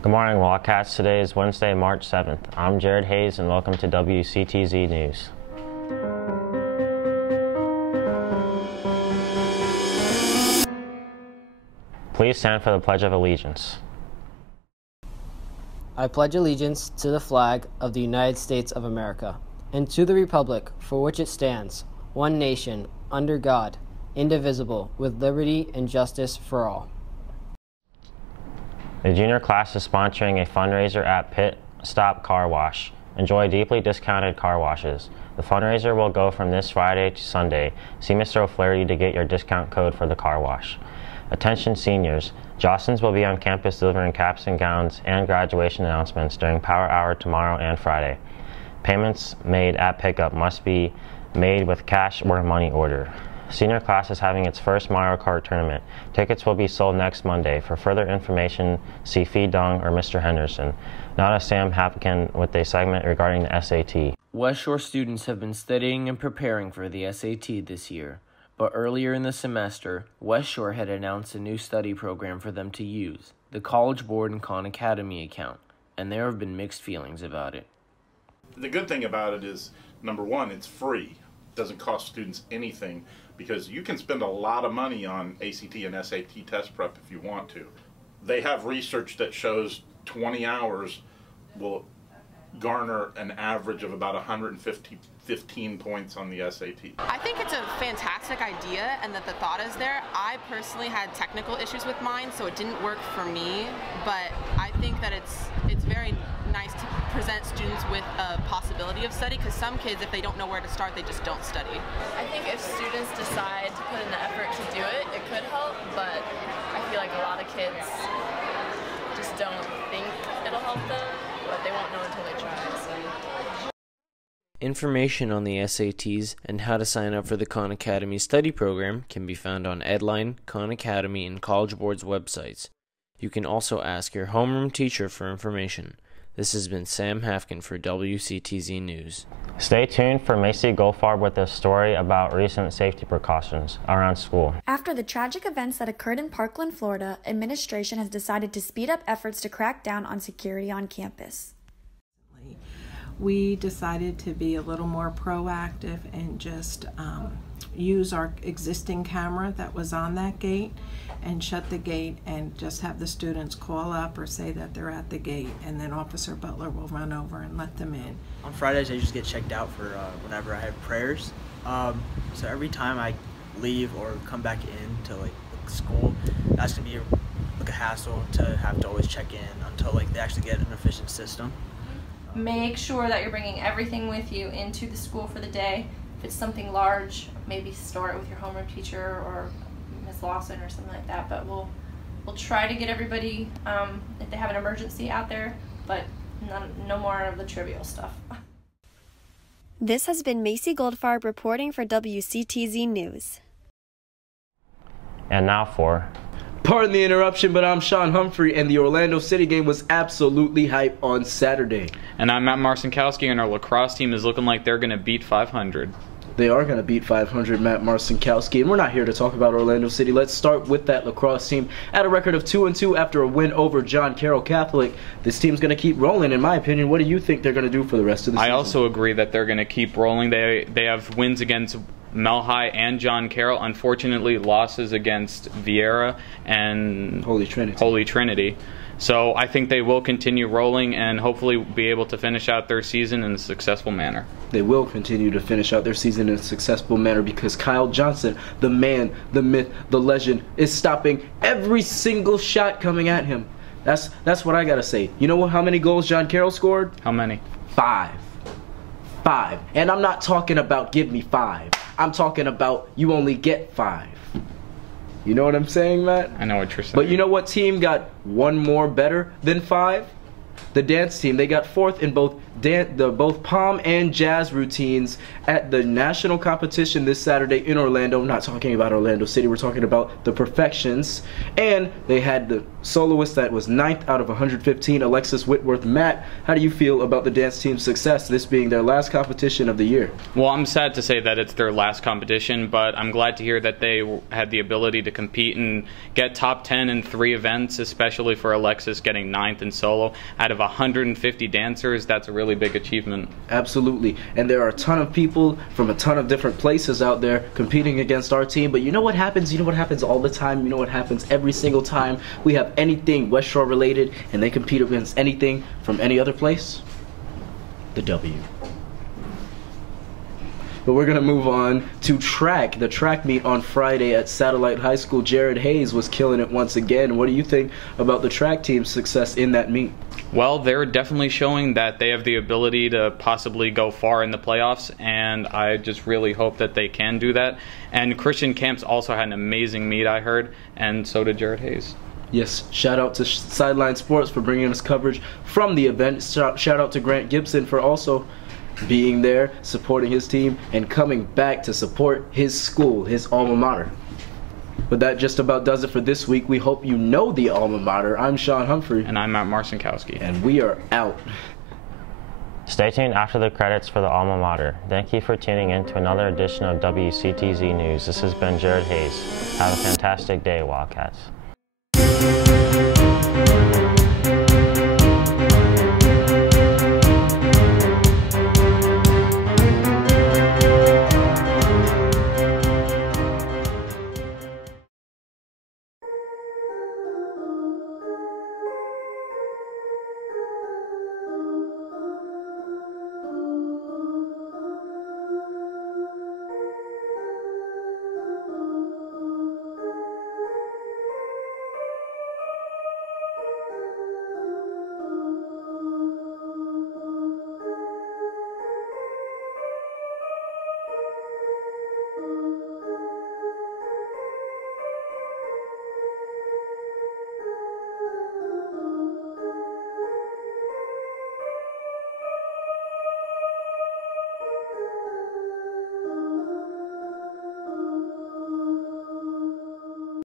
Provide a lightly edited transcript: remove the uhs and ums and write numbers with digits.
Good morning, Wildcats. Today is Wednesday, March 7th. I'm Jared Hayes, and welcome to WCTZ News. Please stand for the Pledge of Allegiance. I pledge allegiance to the flag of the United States of America, and to the republic for which it stands, one nation, under God, indivisible, with liberty and justice for all. The junior class is sponsoring a fundraiser at Pit Stop Car Wash. Enjoy deeply discounted car washes. The fundraiser will go from this Friday to Sunday. See Mr. O'Flaherty to get your discount code for the car wash. Attention seniors. Jostens will be on campus delivering caps and gowns and graduation announcements during Power Hour tomorrow and Friday. Payments made at pickup must be made with cash or money order. Senior class is having its first Mario Kart tournament. Tickets will be sold next Monday. For further information, see Phi Dong or Mr. Henderson. Now to Sam Hapkin with a segment regarding the SAT. West Shore students have been studying and preparing for the SAT this year, but earlier in the semester, West Shore had announced a new study program for them to use, the College Board and Khan Academy account, and there have been mixed feelings about it. The good thing about it is, number one, it's free. It doesn't cost students anything, because you can spend a lot of money on ACT and SAT test prep if you want to. They have research that shows 20 hours will garner an average of about 115 points on the SAT. I think it's a fantastic idea and that the thought is there. I personally had technical issues with mine, so it didn't work for me, but I think that it's very nice to present students with a possibility of study, because some kids, if they don't know where to start, they just don't study. I think if students decide to put in the effort to do it, it could help, but I feel like a lot of kids just don't think it'll help them, but they won't know until they try. So. Information on the SATs and how to sign up for the Khan Academy study program can be found on Edline, Khan Academy, and College Board's websites. You can also ask your homeroom teacher for information. This has been Sam Hafkin for WCTZ News. Stay tuned for Macy Goldfarb with a story about recent safety precautions around school. After the tragic events that occurred in Parkland, Florida, administration has decided to speed up efforts to crack down on security on campus. We decided to be a little more proactive and just use our existing camera that was on that gate and shut the gate and just have the students call up or say that they're at the gate, and then Officer Butler will run over and let them in. On Fridays I just get checked out for whenever I have prayers. So every time I leave or come back into like school, that's gonna be a hassle to have to always check in until like they actually get an efficient system. Make sure that you're bringing everything with you into the school for the day. If it's something large, maybe store it with your homeroom teacher or Miss Lawson or something like that. But we'll try to get everybody, if they have an emergency, out there, but no more of the trivial stuff. This has been Macy Goldfarb reporting for WCTZ News. And now for... Pardon the interruption, but I'm Sean Humphrey, and the Orlando City game was absolutely hype on Saturday. And I'm Matt Marcinkowski, and our lacrosse team is looking like they're going to beat 500. They are going to beat 500, Matt Marcinkowski, and we're not here to talk about Orlando City. Let's start with that lacrosse team. At a record of 2-2 after a win over John Carroll Catholic, this team's going to keep rolling, in my opinion. What do you think they're going to do for the rest of the season? I also agree that they're going to keep rolling. They have wins against Mel High and John Carroll. Unfortunately, losses against Vieira and Holy Trinity. So I think they will continue rolling and hopefully be able to finish out their season in a successful manner. They will continue to finish out their season in a successful manner because Kyle Johnson, the man, the myth, the legend, is stopping every single shot coming at him. That's what I gotta say. You know how many goals John Carroll scored? How many? 5. And I'm not talking about give me 5. I'm talking about you only get 5. You know what I'm saying, Matt? I know what you're saying. But you know what team got one more better than 5? The dance team. They got 4th in both pom and jazz routines at the national competition this Saturday in Orlando. I'm not talking about Orlando City. We're talking about the Perfections. And they had soloist that was 9th out of 115, Alexis Whitworth. Matt, how do you feel about the dance team's success, this being their last competition of the year? Well, I'm sad to say that it's their last competition, but I'm glad to hear that they had the ability to compete and get top 10 in 3 events, especially for Alexis getting 9th in solo. Out of 150 dancers, that's a really big achievement. Absolutely. And there are a ton of people from a ton of different places out there competing against our team, but you know what happens? You know what happens all the time? You know what happens every single time we have anything West Shore related and they compete against anything from any other place? The W. But we're going to move on to track. The track meet on Friday at Satellite High School. Jared Hayes was killing it once again. What do you think about the track team's success in that meet? Well, they're definitely showing that they have the ability to possibly go far in the playoffs, and I just really hope that they can do that. And Christian Camps also had an amazing meet, I heard, and so did Jared Hayes. Yes, shout out to Sideline Sports for bringing us coverage from the event. Shout out to Grant Gibson for also being there, supporting his team, and coming back to support his school, his alma mater. But that just about does it for this week. We hope you know the alma mater. I'm Sean Humphrey. And I'm Matt Marcinkowski. And we are out. Stay tuned after the credits for the alma mater. Thank you for tuning in to another edition of WCTZ News. This has been Jared Hayes. Have a fantastic day, Wildcats.